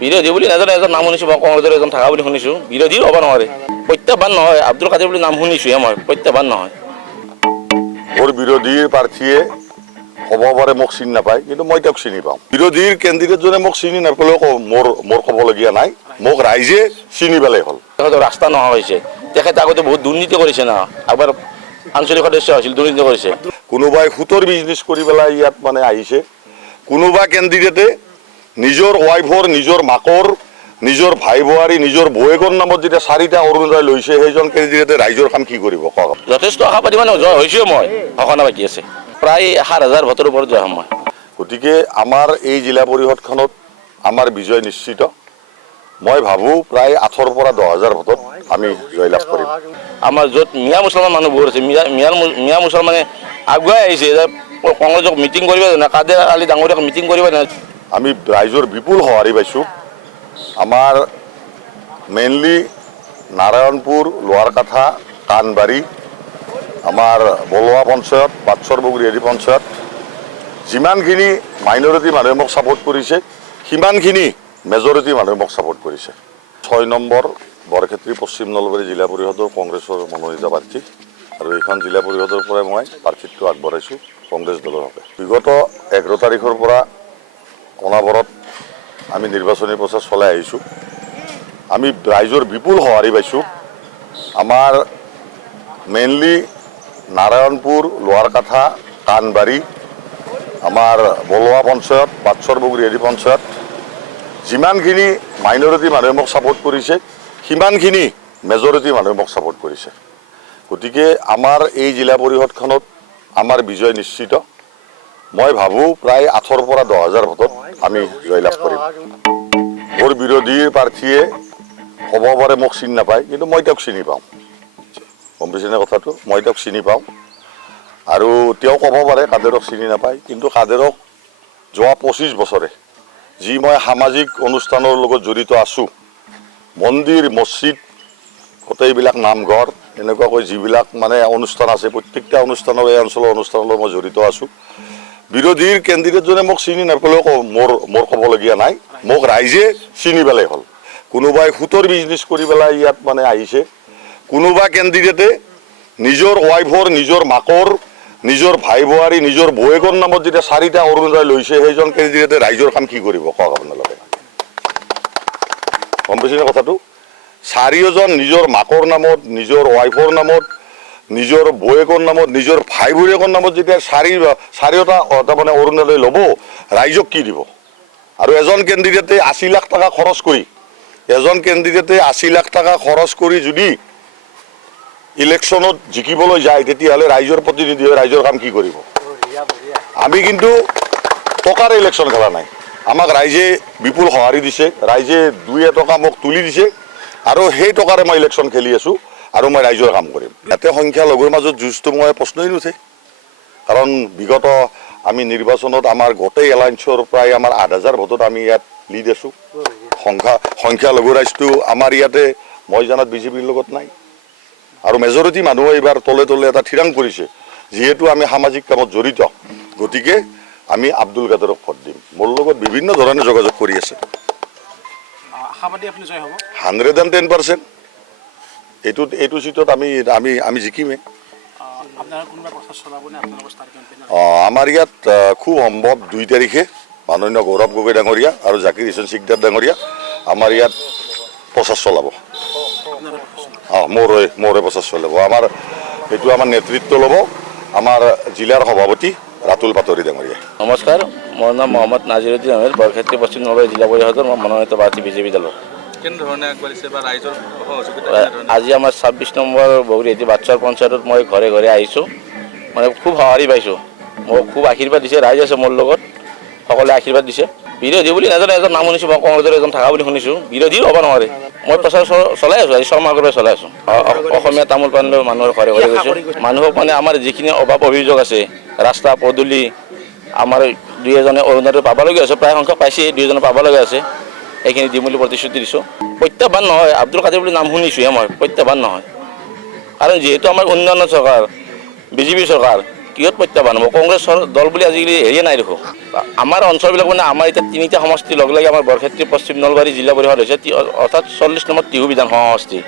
বিৰোধী বুলি নাজানো, এজন নাম শুনিছোঁ মই কংগ্ৰেছৰ এজন থকা বুলি শুনিছোঁ। বিৰোধী হ'ব নোৱাৰে, প্ৰত্যাহ্বান নহয়। আব্দুল কাদিৰ বুলি নাম শুনিছোঁহে মই, প্ৰত্যাহ্বান নহয়। মোৰ বিৰোধীৰ প্ৰাৰ্থীয়ে হ'ব পাৰে মোক চিনি নাপায়, কিন্তু মই তেওঁক চিনি পাওঁ। বিৰোধীৰ কেণ্ডিডেটজনে মোক চিনি নাপালেও মোৰ ক'বলগীয়া নাই, মোক ৰাইজে চিনি পালেই হ'ল। তেখেতৰ ৰাস্তা নোহোৱা হৈছে। তেখেতে আগতে বহুত দুৰ্নীতি কৰিছে না, এবাৰ আঞ্চলিক সদস্য হৈছিল, দুৰ্নীতি কৰিছে। কোনোবাই সুতৰ বিজনেছ কৰি পেলাই ইয়াত মানে আহিছে, কোনোবা কেণ্ডিডেটে নিজৰ ৱাইফৰ, নিজৰ মাকৰ, নিজৰ ভাই বোৱাৰী, নিজৰ বৌয়েকৰ নামত যেতিয়া 4টা অৰুণোদয় লৈছে, সেইজন কেণ্ডিডেটে ৰাইজৰ কাম কি কৰিব কওক? যথেষ্ট আশাবাদী মানে জয় হৈছোঁ মই, ঘোষণা বাকী আছে। প্ৰায় 7,000 ভোটৰ ওপৰত জয় হ'ম মই। গতিকে আমাৰ এই জিলা পৰিষদখনত আমাৰ বিজয় নিশ্চিত। মই ভাবোঁ প্ৰায় 8,000 পৰা 10,000 ভোটত আমি জয়লাভ কৰিম। আমাৰ য'ত মিয়া মুছলমান মানুহ বহুত আছে, মিয়া মুছলমানে আগুৱাই আহিছে, কংগ্ৰেছক মিটিং কৰিব জানে, কাদেৰ আলী ডাঙৰীয়াক মিটিং কৰিব জানে। আমি ৰাইজৰ বিপুল সঁহাৰি পাইছোঁ। আমাৰ মেইনলি নাৰায়ণপুৰ, লোৱাৰকাঠা, কাণবাৰী, আমাৰ বলোৱা পঞ্চায়ত, বাটচৰ বগৰীহাৰী পঞ্চায়ত, যিমানখিনি মাইনৰিটি মানুহে মোক ছাপোৰ্ট কৰিছে, সিমানখিনি মেজৰিটি মানুহে মোক ছাপোৰ্ট কৰিছে। 6 নম্বৰ বৰক্ষেত্ৰী পশ্চিম নলবাৰী জিলা পৰিষদৰ কংগ্ৰেছৰ মনোনীত প্ৰাৰ্থী, আৰু এইখন জিলা পৰিষদৰ পৰাই মই প্ৰাৰ্থীত্ব আগবঢ়াইছোঁ কংগ্ৰেছ দলৰ হকে। বিগত 11 তাৰিখৰ পৰা অনাবৰত আমি নিৰ্বাচনী প্ৰচাৰ চলাই আহিছোঁ। আমি ৰাইজৰ বিপুল সঁহাৰি পাইছোঁ। আমাৰ মেইনলি নাৰায়ণপুৰ, লোৱাৰকাঠা, কাণবাৰী, আমাৰ বলোৱা পঞ্চায়ত, বাটচৰ বগৰীহাৰী পঞ্চায়ত, যিমানখিনি মাইনৰিটি মানুহে মোক ছাপোৰ্ট কৰিছে, সিমানখিনি মেজৰিটি মানুহে মোক ছাপোৰ্ট কৰিছে। গতিকে আমাৰ এই জিলা পৰিষদখনত আমাৰ বিজয় নিশ্চিত। মই ভাবোঁ প্ৰায় 8,000 পৰা 10,000 ভোটত আমি জয়লাভ কৰিম। মোৰ বিৰোধীৰ প্ৰাৰ্থীয়ে হ'ব পাৰে মোক চিনি নাপায়, কিন্তু মই তেওঁক চিনি পাওঁ। গম পাইছেনে কথাটো? মই তেওঁক চিনি পাওঁ। আৰু তেওঁ ক'ব পাৰে কাদেৰক চিনি নাপায়, কিন্তু কাদেৰক যোৱা 25 বছৰে যি মই সামাজিক অনুষ্ঠানৰ লগত জড়িত আছোঁ, মন্দিৰ, মছজিদ, গোটেইবিলাক নামঘৰ, এনেকুৱাকৈ যিবিলাক মানে অনুষ্ঠান আছে, প্ৰত্যেকটা অনুষ্ঠানৰ এই অঞ্চলৰ অনুষ্ঠানৰ লগত মই জড়িত আছোঁ। বিৰোধীৰ কেণ্ডিডেটজনে মোক চিনি নাপালেও মোৰ ক'বলগীয়া নাই, মোক ৰাইজে চিনি পালেই হ'ল। কোনোবাই সুতৰ বিজনেছ কৰি পেলাই ইয়াত মানে আহিছে, কোনোবা কেণ্ডিডেটে নিজৰ ৱাইফৰ, নিজৰ মাকৰ, নিজৰ ভাই বোৱাৰী, নিজৰ বৌয়েকৰ নামত যেতিয়া 4টা অৰুণোদয় লৈছে, সেইজন কেণ্ডিডেটে ৰাইজৰ কাম কি কৰিব কওক আপোনালোকে? গম পাইছেনে কথাটো? 4জন নিজৰ মাকৰ নামত, নিজৰ ৱাইফৰ নামত, নিজৰ বৌয়েকৰ নামত, নিজৰ ভাই ভনীয়েকৰ নামত যেতিয়া 4টা তাৰমানে অৰুণোদয় ল'ব, ৰাইজক কি দিব? আৰু এজন কেণ্ডিডেটে 80 লাখ টকা খৰচ কৰি, যদি ইলেকশ্যনত জিকিবলৈ যায়, তেতিয়াহ'লে ৰাইজৰ প্ৰতিনিধি হৈ ৰাইজৰ কাম কি কৰিব? আমি কিন্তু টকাৰ ইলেকশ্যন খেলা নাই। আমাক ৰাইজে বিপুল সঁহাৰি দিছে, ৰাইজে 2 টকা মোক তুলি দিছে, আৰু সেই টকাৰে মই ইলেকশ্যন খেলি আছোঁ, আৰু মই ৰাইজৰ কাম কৰিম। ইয়াতে সংখ্যালঘুৰ মাজত যুঁজটো মই প্ৰশ্নই নুঠে, কাৰণ বিগত আমি নিৰ্বাচনত আমাৰ গোটেই এলায়েন্সৰ প্ৰায় আমাৰ 8,000 ভোটত আমি ইয়াত লিড আছোঁ। সংখ্যালঘু ৰাইজটো আমাৰ ইয়াতে মই জনাত বিজেপিৰ লগত নাই, আৰু মেজৰিটি মানুহে এইবাৰ তলে তলে এটা থিৰাং কৰিছে, যিহেতু আমি সামাজিক কামত জড়িত, গতিকে আমি আব্দুল কাদেৰক ভোট দিম। মোৰ লগত বিভিন্ন ধৰণে যোগাযোগ কৰি আছে। 110%। এইটো চিটত আমি জিকিমেই। আমাৰ ইয়াত খুব সম্ভৱ 2 তাৰিখে মাননীয় গৌৰৱ গগৈ ডাঙৰীয়া আৰু জাকিৰ হুছেইন চিকদাৰ ডাঙৰীয়া আমাৰ ইয়াত প্ৰচাৰ চলাব। মোৰে প্ৰচাৰ চলাব। এইটো আমাৰ নেতৃত্ব ল'ব আমাৰ জিলাৰ সভাপতি ৰাতুল পাটোৱাৰী ডাঙৰীয়া। নমস্কাৰ, মোৰ নাম মহম্মদ নাজিৰুদ্দিন আহমেদ, বৰক্ষেত্ৰী পশ্চিম নলবাৰী জিলা পৰিষদৰ মই মনোনীত প্ৰাৰ্থী বিজেপি দলৰ। কেনেধৰণে আগবাঢ়িছে বা ৰাইজৰ সহযোগিতা? আজি আমাৰ 26 নম্বৰ বগৰীহাৰী বাটচৰ পঞ্চায়তত মই ঘৰে ঘৰে আহিছোঁ, মানে খুব সঁহাৰি পাইছোঁ। মোক খুব আশীৰ্বাদ দিছে, ৰাইজ আছে মোৰ লগত, সকলোৱে আশীৰ্বাদ দিছে। বিৰোধী বুলি নাজানো, এজন নাম শুনিছোঁ মই কংগ্ৰেছৰ এজন থকা বুলি শুনিছোঁ। বিৰোধী হ'ব নোৱাৰে, মই প্ৰচাৰ চলাই আছোঁ, আজি 6 মাহৰ পৰা চলাই আছোঁ। অসমীয়া তামোল পাণ লৈ মানুহৰ ঘৰে ঘৰে গৈছোঁ। মানুহক মানে আমাৰ যিখিনি অভাৱ অভিযোগ আছে, ৰাস্তা পদূলি, আমাৰ 2-এজনে অৰুণোদয় পাবলগীয়া আছে, প্ৰায় সংখ্যক পাইছে, 2-জনে পাবলগীয়া আছে, এইখিনি দিম বুলি প্ৰতিশ্ৰুতি দিছোঁ। প্ৰত্যাহ্বান নহয়, আব্দুল কাদিৰ বুলি নাম শুনিছোঁহে মই, প্ৰত্যাহ্বান নহয়। কাৰণ যিহেতু আমাৰ উন্নয়নৰ চৰকাৰ, বিজেপি চৰকাৰ, কিহত প্ৰত্যাহ্বান হ'ব কংগ্ৰেছৰ দল বুলি আজিকালি হেৰিয়ে নাই দেখোঁ আমাৰ অঞ্চলবিলাক মানে আমাৰ এতিয়া তিনিটা সমষ্টি লগ লাগি আমাৰ বৰক্ষেত্ৰী পশ্চিম নলবাৰী জিলা পৰিষদ হৈছে অৰ্থাৎ 40 নম্বৰ টিহু বিধানসভা সমষ্টি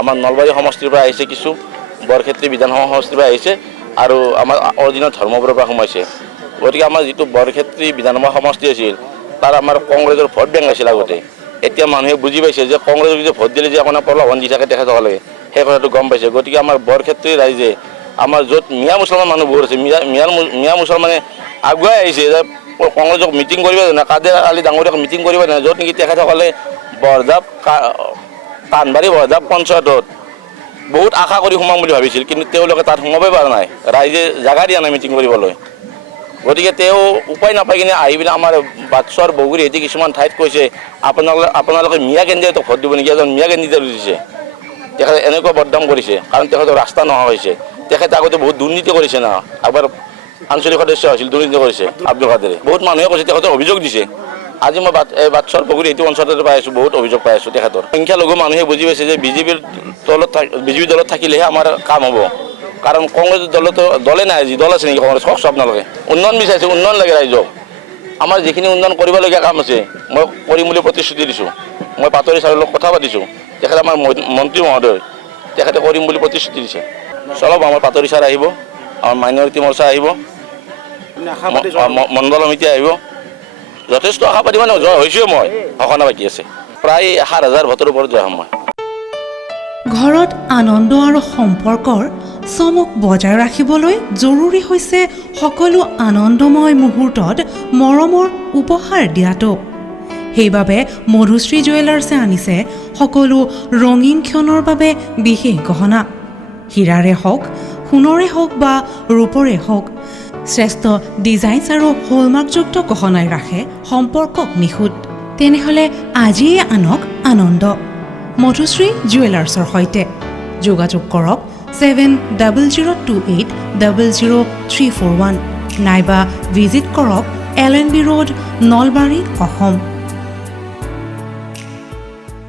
আমাৰ নলবাৰী সমষ্টিৰ পৰা আহিছে কিছু বৰক্ষেত্ৰী বিধানসভা সমষ্টিৰ পৰা আহিছে আৰু আমাৰ অৰিজিনেল ধৰ্মপুৰৰ পৰা সোমাইছে গতিকে আমাৰ যিটো বৰক্ষেত্ৰী বিধানসভা সমষ্টি আছিল তাৰ আমাৰ কংগ্ৰেছৰ ভোট বেংক আছিল আগতে এতিয়া মানুহে বুজি পাইছে যে কংগ্ৰেছক যে ভোট দিলে যে আপোনাৰ প্ৰলোভন দি থাকে তেখেতসকলে সেই কথাটো গম পাইছে গতিকে আমাৰ বৰক্ষেত্ৰী ৰাইজে আমাৰ য'ত মিয়া মুছলমান মানুহ বহুত আছে মিয়া মুছলমানে আগুৱাই আহিছে যে কংগ্ৰেছক মিটিং কৰিব জানে কাদেৰ আলী ডাঙৰীয়াক মিটিং কৰিব জানে য'ত নেকি তেখেতসকলে বৰজাপ কানবাৰী বৰজাপ পঞ্চায়তত বহুত আশা কৰি সোমাম বুলি ভাবিছিল কিন্তু তেওঁলোকে তাত সোমাবই পৰা নাই ৰাইজে জাগা দিয়া নাই মিটিং কৰিবলৈ গতিকে তেওঁ উপায় নাপাই কিনে আহি পিনে আমাৰ বাটচৰ বগুৰি এটি কিছুমান ঠাইত কৈছে আপোনালোকে মিয়া কেন্দ্ৰীয়তক ভোট দিব নেকি এজন মিয়া কেন্দ্ৰীয় দিছে তেখেতে এনেকুৱা বদনাম কৰিছে কাৰণ তেখেতৰ ৰাস্তা নোহোৱা হৈছে তেখেতে আগতে বহুত দুৰ্নীতি কৰিছে না একবাৰ আঞ্চলিক সদস্য হৈছিল দুৰ্নীতি কৰিছে আব্দুল কাদেৰে বহুত মানুহে কৈছে তেখেতৰ অভিযোগ দিছে আজি মই বাটচৰ বগুৰি এইটো অঞ্চলতে পাই আছোঁ বহুত অভিযোগ পাই আছোঁ তেখেতৰ সংখ্যালঘু মানুহে বুজি পাইছে যে বিজেপি দলত থাকিলেহে আমাৰ কাম হ'ব কাৰণ কংগ্ৰেছ দলে নাই যি দল আছে নেকি কংগ্ৰেছ কওকচোন আপোনালোকে উন্নয়ন বিচাৰিছে উন্নয়ন লাগে ৰাইজক আমাৰ যিখিনি উন্নয়ন কৰিবলগীয়া কাম আছে মই কৰিম বুলি প্ৰতিশ্ৰুতি দিছোঁ মই পাটৰি ছাৰৰ লগত কথা পাতিছোঁ তেখেতে আমাৰ মন্ত্ৰী মহোদয় তেখেতে কৰিম বুলি প্ৰতিশ্ৰুতি দিছে চলক আমাৰ পাটৰি ছাৰ আহিব আমাৰ মাইনৰিটি মৰ্চা আহিব মণ্ডল সমিতি আহিব যথেষ্ট আশাবাদী মানে জয় হৈছোঁ মই সঘনা বাকী আছে প্ৰায় 7,000 ভোটৰ ওপৰত জয় হ'ম মই ঘৰত আনন্দ আৰু সম্পৰ্কৰ চমক বজাই ৰাখিবলৈ জৰুৰী হৈছে সকলো আনন্দময় মুহূৰ্তত মৰমৰ উপহাৰ দিয়াটো সেইবাবে মধুশ্ৰী জুৱেলাৰ্ছে আনিছে সকলো ৰঙীন ক্ষণৰ বাবে বিশেষ গহনা হীৰাৰে হওক সোণৰে হওক বা ৰূপৰে হওক শ্ৰেষ্ঠ ডিজাইনছ আৰু হলমাৰ্কযুক্ত গহনাই ৰাখে সম্পৰ্কক নিখুঁত তেনেহ'লে আজিয়ে আনক আনন্দ মধুশ্ৰী জুৱেলাৰ্ছৰ সৈতে যোগাযোগ কৰক 7002800341 নাইবা ভিজিট কৰক LNB ৰোড নলবাৰী অসম